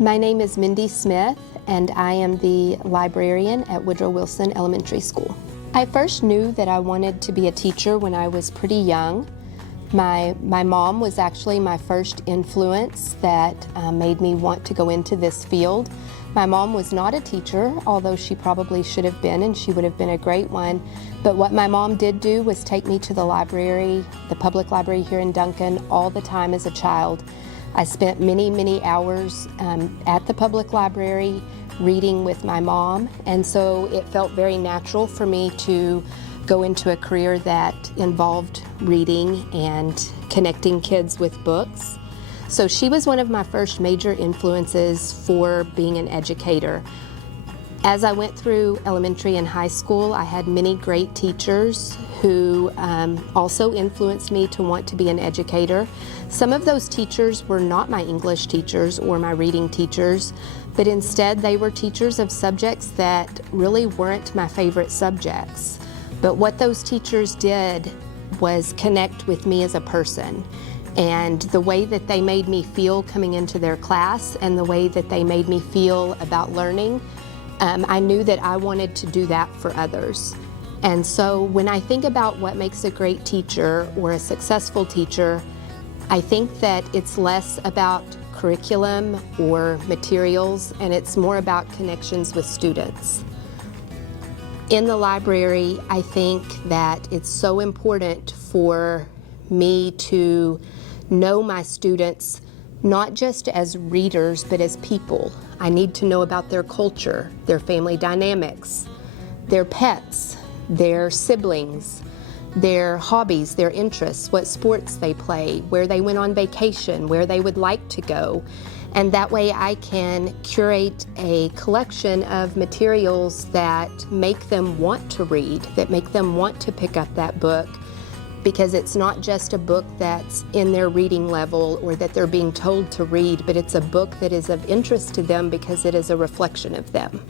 My name is Mindy Smith, and I am the librarian at Woodrow Wilson Elementary School. I first knew that I wanted to be a teacher when I was pretty young. My mom was actually my first influence that made me want to go into this field. My mom was not a teacher, although she probably should have been, and she would have been a great one. But what my mom did do was take me to the library, the public library here in Duncan, all the time as a child. I spent many hours at the public library reading with my mom, and so it felt very natural for me to go into a career that involved reading and connecting kids with books. So she was one of my first major influences for being an educator. As I went through elementary and high school, I had many great teachers who also influenced me to want to be an educator. Some of those teachers were not my English teachers or my reading teachers, but instead they were teachers of subjects that really weren't my favorite subjects. But what those teachers did was connect with me as a person. And the way that they made me feel coming into their class and the way that they made me feel about learning, I knew that I wanted to do that for others. And so when I think about what makes a great teacher or a successful teacher, I think that it's less about curriculum or materials, and it's more about connections with students. In the library, I think that it's so important for me to know my students not just as readers, but as people. I need to know about their culture, their family dynamics, their pets, their siblings, their hobbies, their interests, what sports they play, where they went on vacation, where they would like to go. And that way I can curate a collection of materials that make them want to read, that make them want to pick up that book, because it's not just a book that's in their reading level or that they're being told to read, but it's a book that is of interest to them because it is a reflection of them.